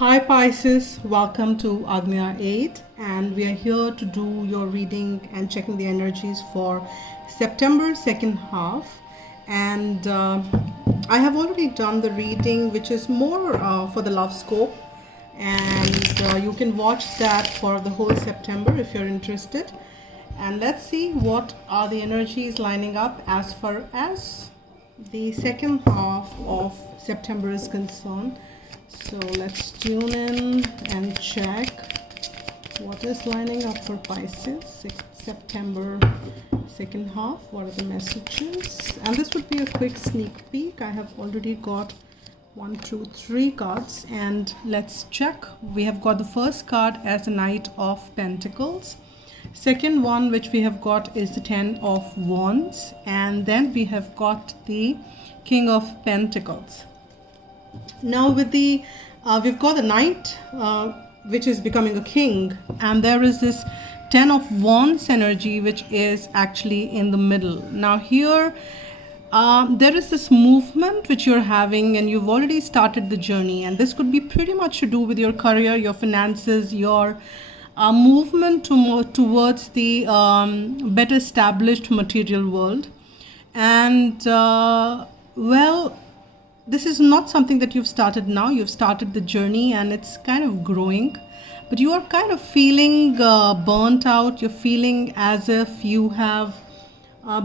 Hi Pisces, welcome to Agnya 8, and we are here to do your reading and checking the energies for September second half. And I have already done the reading, which is more for the love scope, and you can watch that for the whole September if you're interested. And let's see what are the energies lining up as far as the second half of September is concerned. So let's tune in and check what is lining up for Pisces September second half. What are the messages? And this would be a quick sneak peek. I have already got 1, 2, 3 cards, and let's check. We have got the first card as the Knight of Pentacles. Second one which we have got is the Ten of Wands, and then we have got the King of Pentacles. Now with the we've got the Knight which is becoming a king, and there is this Ten of Wands energy which is actually in the middle. Now here there is this movement which you're having, and you've already started the journey, and this could be pretty much to do with your career, your finances, your movement towards the better established material world. And well, this is not something that you've started now. You've started the journey and it's kind of growing, but you are kind of feeling burnt out. You're feeling as if you have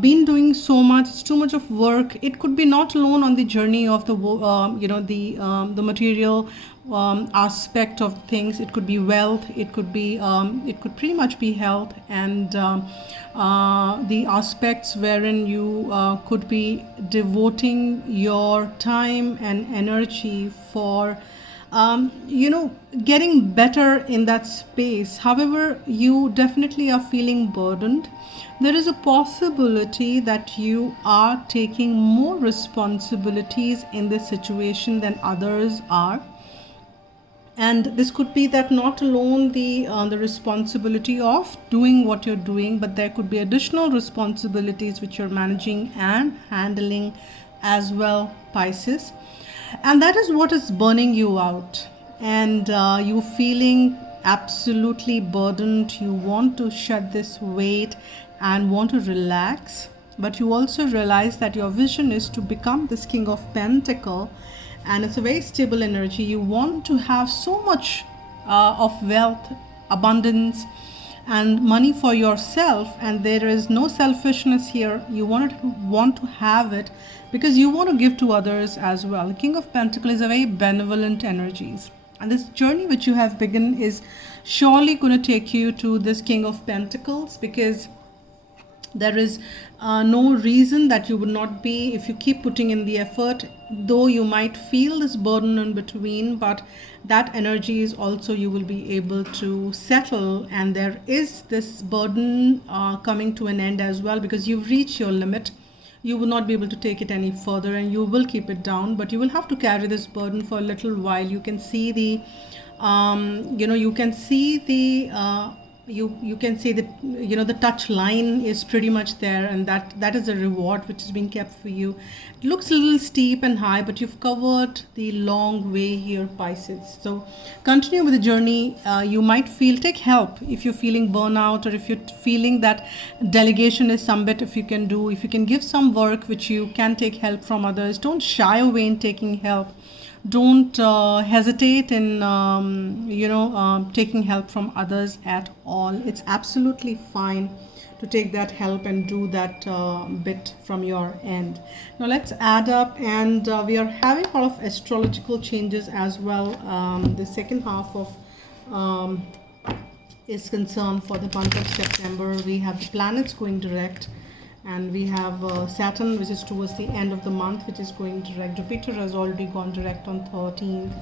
been doing so much. It's too much of work. It could be not alone on the journey of the the material aspect of things. It could be wealth. It could be it could pretty much be health, and the aspects wherein you could be devoting your time and energy for getting better in that space. However, you definitely are feeling burdened. There is a possibility that you are taking more responsibilities in this situation than others are. And this could be that not alone the responsibility of doing what you're doing, but there could be additional responsibilities which you're managing and handling as well, Pisces. And that is what is burning you out, and you feeling absolutely burdened. You want to shed this weight and want to relax, but you also realize that your vision is to become this King of Pentacles, and it's a very stable energy. You want to have so much of wealth, abundance and money for yourself, and there is no selfishness here. You want to have it because you want to give to others as well. The King of Pentacles is a very benevolent energies, and this journey which you have begun is surely going to take you to this King of Pentacles, because there is no reason that you would not be, if you keep putting in the effort. Though you might feel this burden in between, but that energy is also, you will be able to settle, and there is this burden coming to an end as well, because you've reached your limit. You will not be able to take it any further, and you will keep it down, but you will have to carry this burden for a little while. You can see the you can see the you can see that the touch line is pretty much there, and that is a reward which is being kept for you. It looks a little steep and high, but you've covered the long way here, Pisces. So continue with the journey. You might take help if you're feeling burnout, or if you're feeling that delegation is some bit, if you can give some work which you can take help from others. Don't shy away in taking help. Don't hesitate in taking help from others at all. It's absolutely fine to take that help and do that bit from your end. Now let's add up, and we are having a lot of astrological changes as well. The second half of is concerned for the month of September. We have the planets going direct, and we have Saturn, which is towards the end of the month, which is going direct. Jupiter has already gone direct on 13th.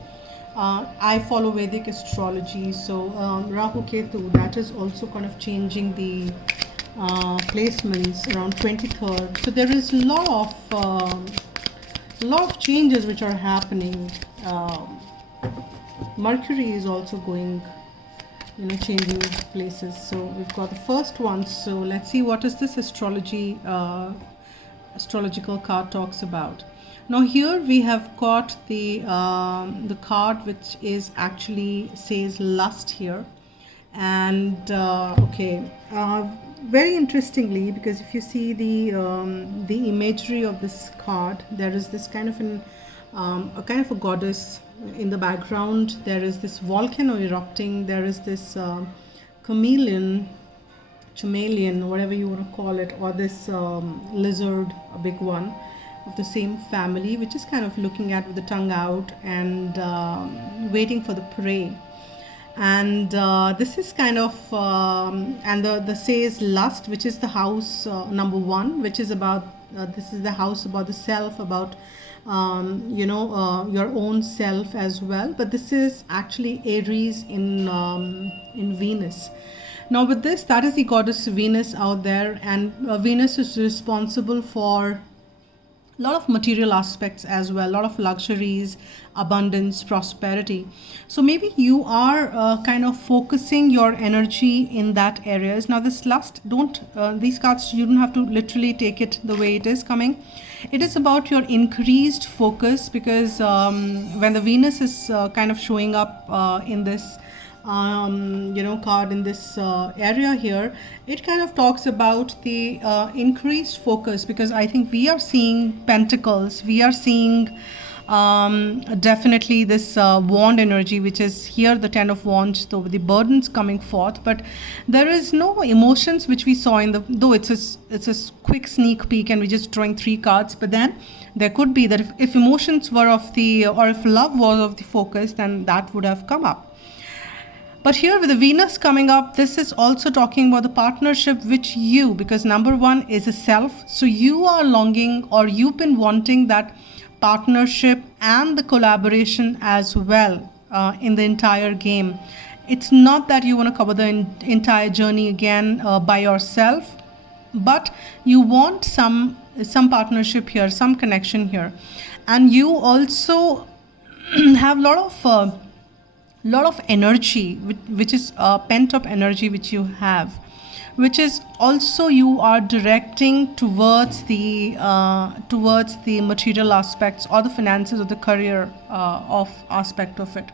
I follow Vedic astrology, so Rahu Ketu, that is also kind of changing the placements around 23rd. So there is a lot of changes which are happening. Mercury is also going changing places. So we've got the first one. So let's see what is this astrological card talks about. Now here we have got the card which is actually says lust here, and very interestingly, because if you see the imagery of this card, there is this kind of a kind of a goddess in the background. There is this volcano erupting. There is this chameleon, whatever you want to call it, or this lizard, a big one of the same family, which is kind of looking at with the tongue out and waiting for the prey. And this is kind of and the says lust, which is the house number 1, which is about this is the house about the self, about your own self as well. But this is actually Aries in Venus. Now with this, that is the goddess Venus out there, and Venus is responsible for a lot of material aspects as well, a lot of luxuries, abundance, prosperity. So maybe you are kind of focusing your energy in that areas. Now this lust, these cards, you don't have to literally take it the way it is coming. It is about your increased focus, because when the Venus is kind of showing up in this card in this area here, it kind of talks about the increased focus, because I think we are seeing pentacles, we are seeing definitely this wand energy, which is here the 10 of wands, though the burdens coming forth, but there is no emotions which we saw in the, though it's a quick sneak peek and we're just drawing 3 cards, but then there could be that if emotions were of the, or if love was of the focus, then that would have come up. But here with the Venus coming up, this is also talking about the partnership which you, because number 1 is a self. So you are longing, or you've been wanting that partnership and the collaboration as well in the entire game. It's not that you want to cover the entire journey again by yourself, but you want some partnership here, some connection here. And you also have a lot of energy, which is pent up energy which you have, which is also you are directing towards the material aspects or the finances or the career of aspect of it.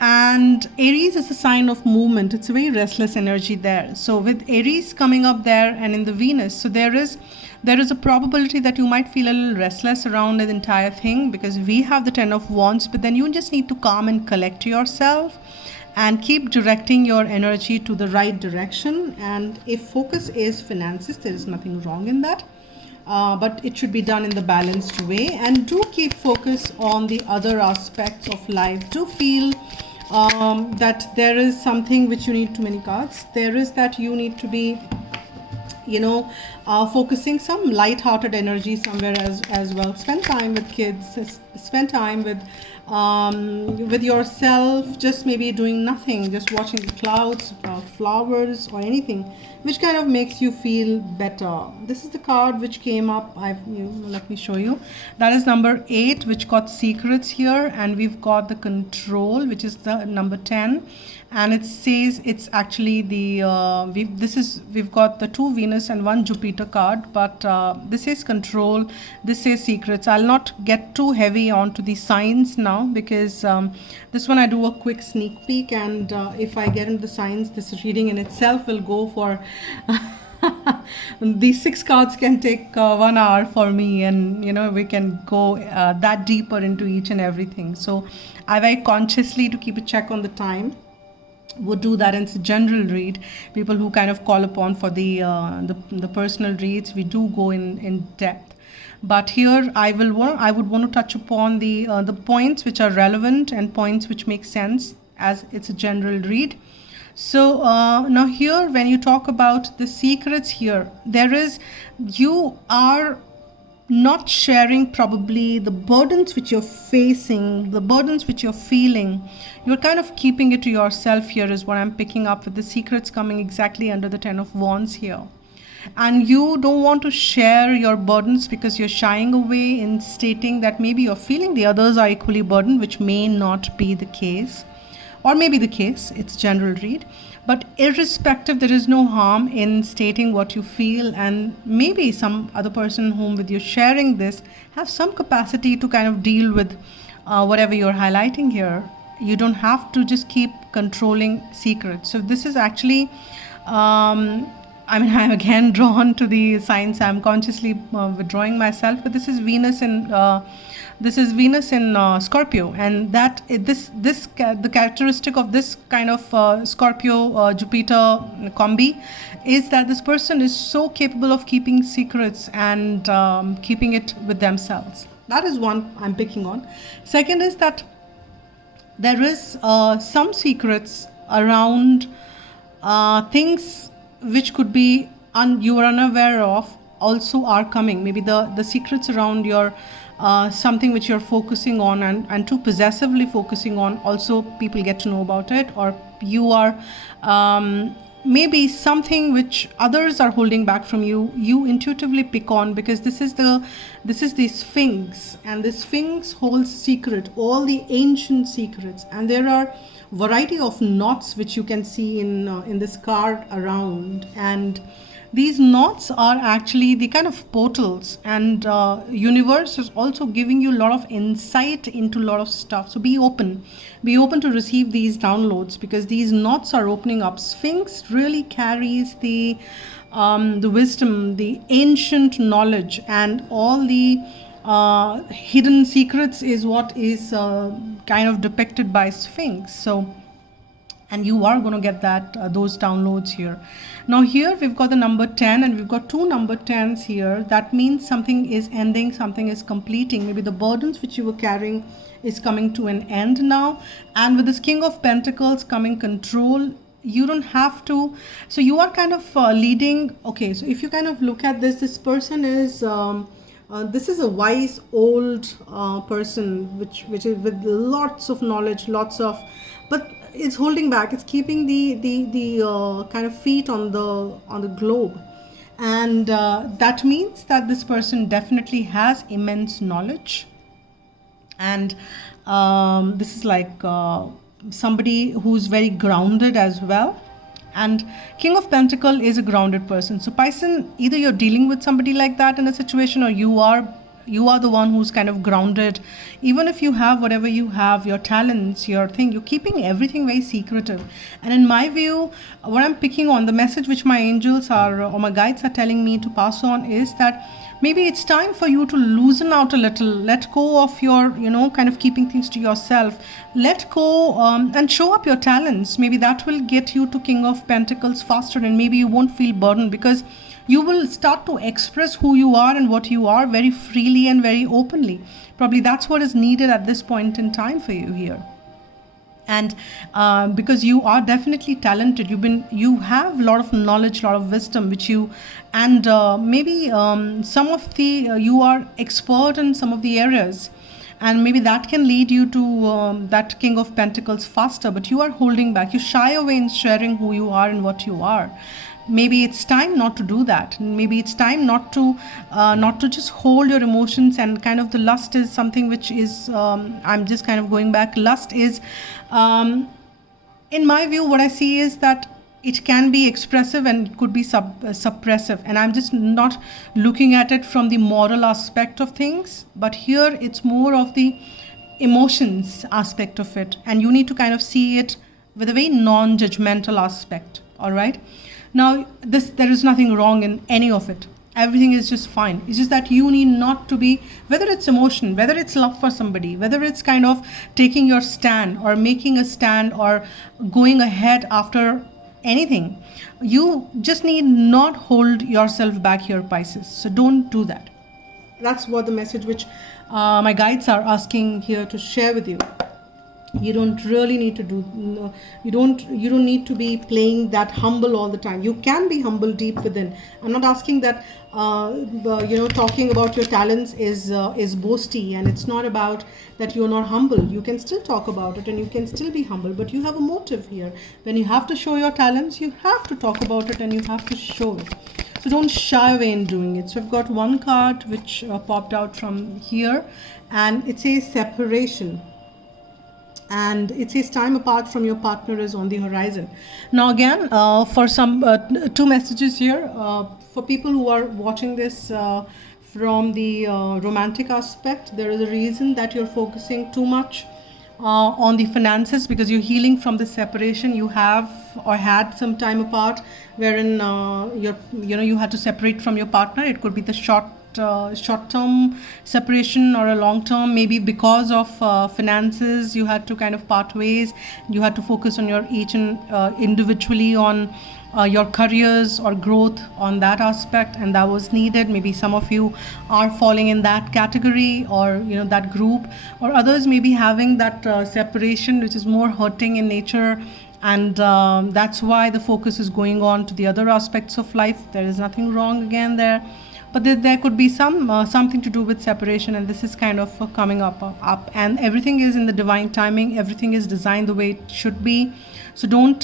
And Aries is a sign of movement. It's a very restless energy there. So with Aries coming up there and in the Venus, so there is a probability that you might feel a little restless around the entire thing, because we have the 10 of wands, but then you just need to calm and collect yourself and keep directing your energy to the right direction. And if focus is finances, there is nothing wrong in that, but it should be done in the balanced way. And do keep focus on the other aspects of life. Do feel that there is something which you need too many cards. There is that you need to be focusing some light-hearted energy somewhere as well. Spend time with kids, spend time with yourself, just maybe doing nothing, just watching the clouds, flowers, or anything which kind of makes you feel better. This is the card which came up. Let me show you. That is number 8, which got secrets here, and we've got the control, which is the number 10. And it says it's actually the we've got the 2 Venus and 1 Jupiter card, but this is control, this is secrets. I'll not get too heavy onto the signs now, because this one I do a quick sneak peek, and if I get into the signs, this reading in itself will go for these 6 cards can take 1 hour for me, and we can go that deeper into each and everything. So I very consciously, to keep a check on the time, would do that. And it's a general read. People who kind of call upon for the personal reads, we do go in depth. But here I would want to touch upon the points which are relevant and points which make sense, as it's a general read. So now here, when you talk about the secrets here, you are not sharing probably the burdens which you're facing, the burdens which you're feeling. You're kind of keeping it to yourself here, is what I'm picking up with the secrets coming exactly under the 10 of wands here. And you don't want to share your burdens because you're shying away in stating that maybe you're feeling the others are equally burdened, which may not be the case. or maybe the case, it's general read. But irrespective, there is no harm in stating what you feel, and maybe some other person whom with you sharing this have some capacity to kind of deal with whatever you're highlighting here. You don't have to just keep controlling secrets. So this is actually, I mean, I'm again drawn to the signs. I'm consciously withdrawing myself, but this is Venus in Scorpio, and that the characteristic of this kind of Scorpio Jupiter combi is that this person is so capable of keeping secrets and keeping it with themselves. That is one I'm picking on. Second is that there is some secrets around things which could be you are unaware of also are coming. Maybe the secrets around your something which you're focusing on and too possessively focusing on, also people get to know about it, or you are maybe something which others are holding back from you, you intuitively pick on, because this is the Sphinx, and the Sphinx holds secret, all the ancient secrets, and there are variety of knots which you can see in this card around, and these knots are actually the kind of portals, and universe is also giving you a lot of insight into a lot of stuff. So be open to receive these downloads, because these knots are opening up. Sphinx really carries the wisdom, the ancient knowledge, and all the hidden secrets is what is kind of depicted by Sphinx. So, and you are going to get those downloads here. Now here we've got the number 10, and we've got two number 10s here. That means something is ending, something is completing. Maybe the burdens which you were carrying is coming to an end now. And with this King of Pentacles coming control, you don't have to, so you are kind of leading. Okay, so if you kind of look at this person is this is a wise old person which is with lots of knowledge, but it's holding back, it's keeping the kind of feet on the globe, and that means that this person definitely has immense knowledge, and this is like somebody who's very grounded as well. And King of Pentacle is a grounded person. So Pisces, either you're dealing with somebody like that in a situation, or you are the one who's kind of grounded. Even if you have whatever you have, your talents, your thing, you're keeping everything very secretive. And in my view, what I'm picking on, the message which my angels are or my guides are telling me to pass on, is that maybe it's time for you to loosen out a little, let go of your, kind of keeping things to yourself, let go and show up your talents. Maybe that will get you to King of Pentacles faster, and maybe you won't feel burdened, because you will start to express who you are and what you are very freely and very openly. Probably that's what is needed at this point in time for you here. And because you are definitely talented, you have a lot of knowledge, a lot of wisdom, which you, and maybe some of the you are expert in some of the areas, and maybe that can lead you to that King of Pentacles faster. But you are holding back, you shy away in sharing who you are and what you are. Maybe it's time not to do that. Maybe it's time not to just hold your emotions, and kind of the lust is something which is I'm just kind of going back. Lust is in my view, what I see is that it can be expressive and it could be suppressive, and I'm just not looking at it from the moral aspect of things, but here it's more of the emotions aspect of it, and you need to kind of see it with a very non-judgmental aspect. All right. Now, there is nothing wrong in any of it. Everything is just fine. It's just that you need not to be, whether it's emotion, whether it's love for somebody, whether it's kind of taking your stand or making a stand or going ahead after anything. You just need not hold yourself back here, Pisces. So don't do that. That's what the message which my guides are asking here to share with you. You don't really need to do, you don't need to be playing that humble all the time. You can be humble deep within. I'm not asking that talking about your talents is boasty, and it's not about that you're not humble. You can still talk about it and you can still be humble, but you have a motive here. When you have to show your talents, you have to talk about it and you have to show it. So don't shy away in doing it. So I've got one card which popped out from here, and it says separation. and it says time apart from your partner is on the horizon. Now again, for some two messages here for people who are watching this from the romantic aspect. There is a reason that you're focusing too much on the finances, because you're healing from the separation you have or had some time apart, wherein you had to separate from your partner. It could be the short-term separation or a long-term, maybe because of finances you had to kind of part ways. You had to focus on your each and individually on your careers or growth on that aspect, and that was needed. Maybe some of you are falling in that category, or that group, or others may be having that separation which is more hurting in nature, and that's why the focus is going on to the other aspects of life. There is nothing wrong again there, but there could be something to do with separation, and this is kind of coming up, and everything is in the divine timing. Everything is designed the way it should be. So don't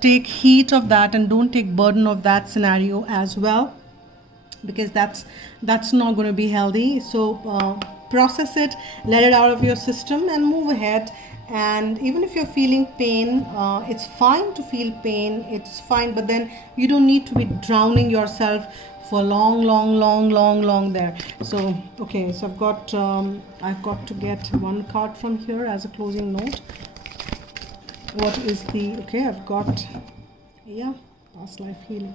take heat of that, and don't take burden of that scenario as well, because that's not going to be healthy. So process it, let it out of your system, and move ahead. And even if you're feeling pain, it's fine to feel pain, it's fine, but then you don't need to be drowning yourself for long there. So okay, so I've got to get one card from here as a closing note. What is the okay? I've got past life healing.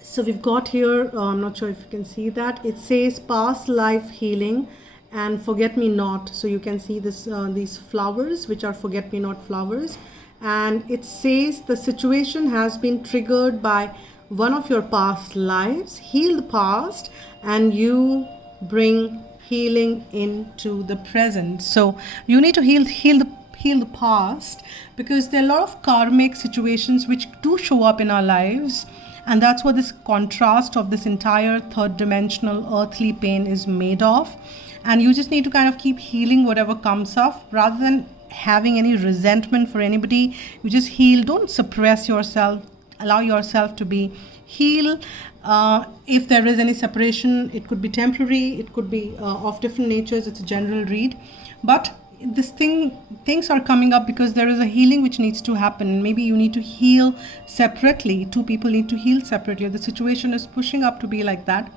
So we've got here, I'm not sure if you can see that, it says past life healing and forget me not. So you can see this these flowers, which are forget me not flowers, and it says the situation has been triggered by one of your past lives. Heal the past and you bring healing into the present. So you need to heal the past, because there are a lot of karmic situations which do show up in our lives, and that's what this contrast of this entire third dimensional earthly pain is made of. And you just need to kind of keep healing whatever comes up, rather than having any resentment for anybody. You just heal. Don't suppress yourself. Allow yourself to be heal. If there is any separation, it could be temporary, it could be of different natures. It's a general read, but things are coming up because there is a healing which needs to happen. Maybe you need to heal separately. Two people need to heal separately. The situation is pushing up to be like that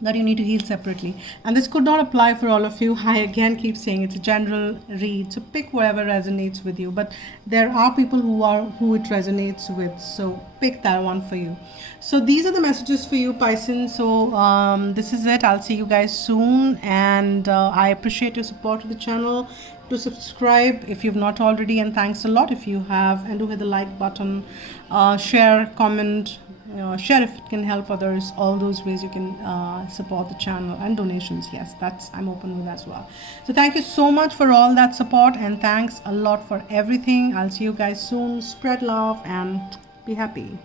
you need to heal separately, and this could not apply for all of you. I again keep saying it's a general read, so pick whatever resonates with you, but there are people who it resonates with, so pick that one for you. So these are the messages for you, Pisces. So this is it. I'll see you guys soon, and I appreciate your support to the channel. To subscribe if you've not already, and thanks a lot if you have, and do hit the like button, share, comment, share if it can help others. All those ways you can support the channel, and donations, yes, that's I'm open with as well. So thank you so much for all that support, and thanks a lot for everything. I'll see you guys soon. Spread love and be happy.